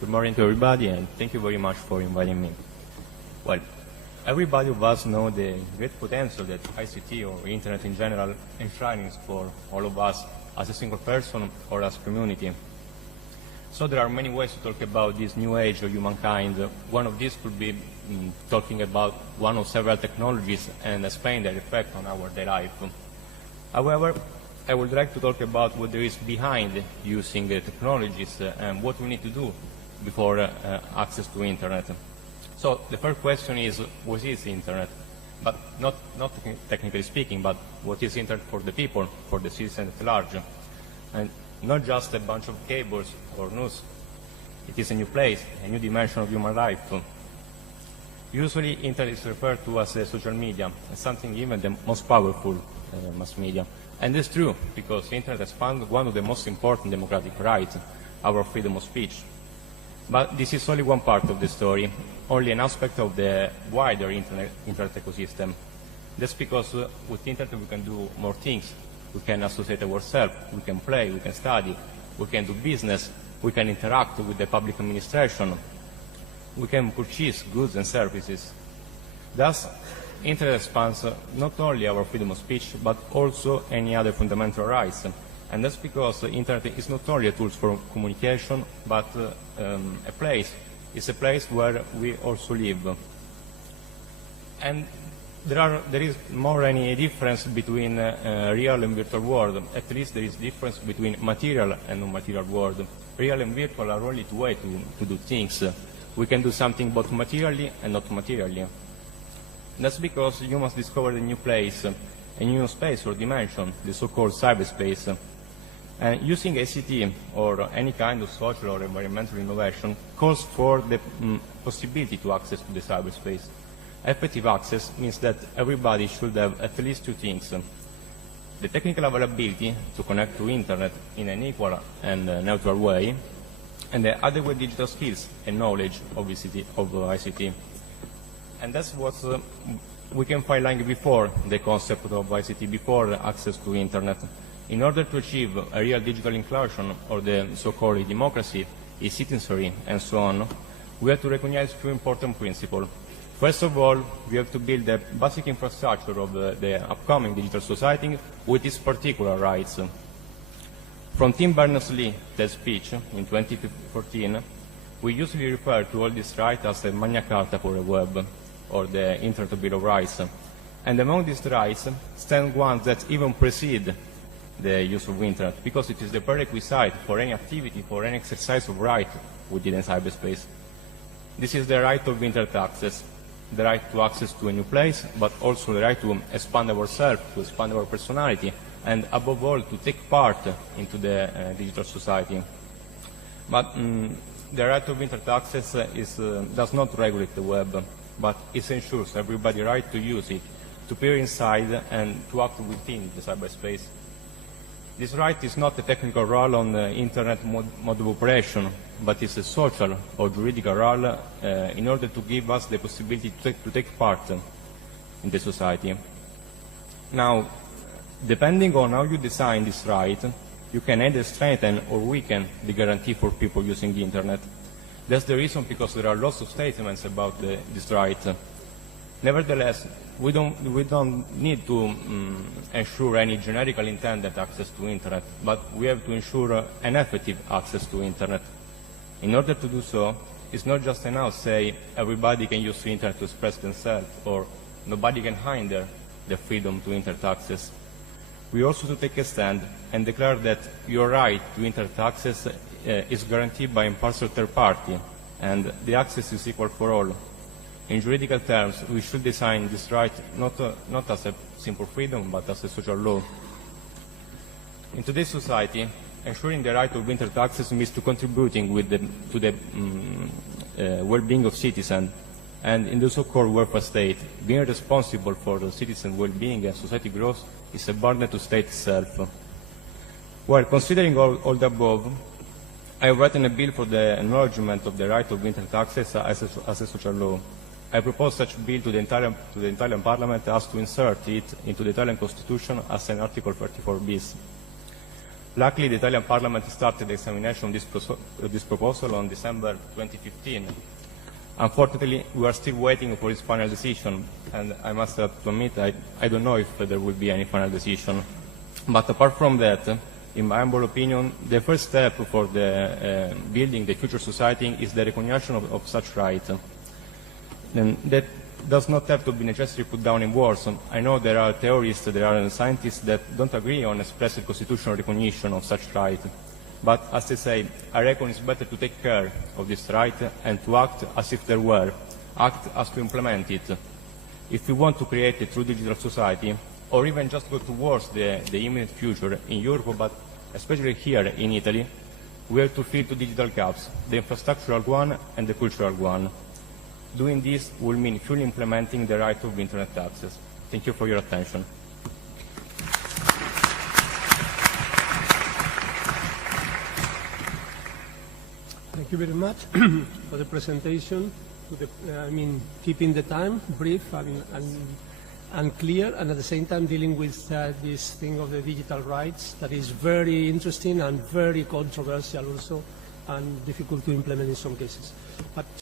Good morning to everybody, and thank you very much for inviting me. Well, everybody of us know the great potential that ICT or Internet in general enshrines for all of us as a single person or as community. So there are many ways to talk about this new age of humankind. One of these could be talking about one of several technologies and explain their effect on our daily life. However, I would like to talk about what there is behind using technologies and what we need to do before access to Internet. So the first question is, what is Internet? But not technically speaking, but what is Internet for the people, for the citizens at large? And not just a bunch of cables or news. It is a new place, a new dimension of human life. Usually, Internet is referred to as a social media, as something even the most powerful mass media. And it's true, because Internet has found one of the most important democratic rights, our freedom of speech. But this is only one part of the story, only an aspect of the wider Internet ecosystem. That's because with Internet we can do more things. We can associate ourselves, we can play, we can study, we can do business, we can interact with the public administration, we can purchase goods and services. Thus, Internet expands not only our freedom of speech, but also any other fundamental rights. And that's because the Internet is not only a tool for communication, but a place. It's a place where we also live. And there is more any difference between real and virtual world. At least there is difference between material and non-material world. Real and virtual are only two ways to do things. We can do something both materially and not materially. That's because humans discovered a new place, a new space or dimension, the so-called cyberspace. And using ICT or any kind of social or environmental innovation calls for the possibility to access to the cyberspace. Effective access means that everybody should have at least two things: the technical availability to connect to Internet in an equal and neutral way, and the adequate digital skills and knowledge of ICT. And that's what we can find lying before the concept of ICT, before access to Internet. In order to achieve a real digital inclusion, or the so-called democracy, e-citizenry, and so on, we have to recognize two important principles. First of all, we have to build the basic infrastructure of the upcoming digital society with its particular rights. From Tim Berners-Lee's TED speech in 2014, we usually refer to all these rights as the Magna Carta for the web, or the Internet Bill of Rights. And among these rights stand ones that even precede the use of Internet, because it is the prerequisite for any activity, for any exercise of right within cyberspace. This is the right of Internet access, the right to access to a new place, but also the right to expand ourselves, to expand our personality, and above all, to take part into the digital society. But the right of Internet access does not regulate the web, but it ensures everybody's right to use it, to peer inside and to act within the cyberspace. This right is not a technical role on the Internet mode of operation, but it's a social or juridical role in order to give us the possibility to take part in the society. Now, depending on how you design this right, you can either strengthen or weaken the guarantee for people using the Internet. That's the reason, because there are lots of statements about this right. Nevertheless, we don't need to ensure any generically intended access to Internet, but we have to ensure an effective access to Internet. In order to do so, it's not just enough to say everybody can use the Internet to express themselves, or nobody can hinder the freedom to Internet access. We also have to take a stand and declare that your right to Internet access is guaranteed by impartial third party, and the access is equal for all. In juridical terms, we should design this right not as a simple freedom, but as a social law. In today's society, ensuring the right of Internet access means to contributing to the well-being of citizens, and in the so-called welfare state, being responsible for the citizen well-being and society growth is a burden to state itself. Well, considering all the above, I have written a bill for the acknowledgement of the right of Internet access as a social law. I propose such a bill to the Italian Parliament as to insert it into the Italian Constitution as an Article 34 bis. Luckily, the Italian Parliament started the examination of this proposal on December 2015. Unfortunately, we are still waiting for its final decision, and I must have to admit I don't know if there will be any final decision. But apart from that, in my humble opinion, the first step for the building the future society is the recognition of such right. And that does not have to be necessarily put down in words. I know there are theorists, there are scientists that don't agree on expressive constitutional recognition of such right. But as I say, I reckon it's better to take care of this right and to act as if there were, act as to implement it. If we want to create a true digital society, or even just go towards the imminent future in Europe, but especially here in Italy, we have to fill two digital gaps, the infrastructural one and the cultural one. Doing this will mean fully implementing the right of internet access. Thank you for your attention. Thank you very much for the presentation. Keeping the time brief and clear, and at the same time dealing with this thing of the digital rights that is very interesting and very controversial also, and difficult to implement in some cases. But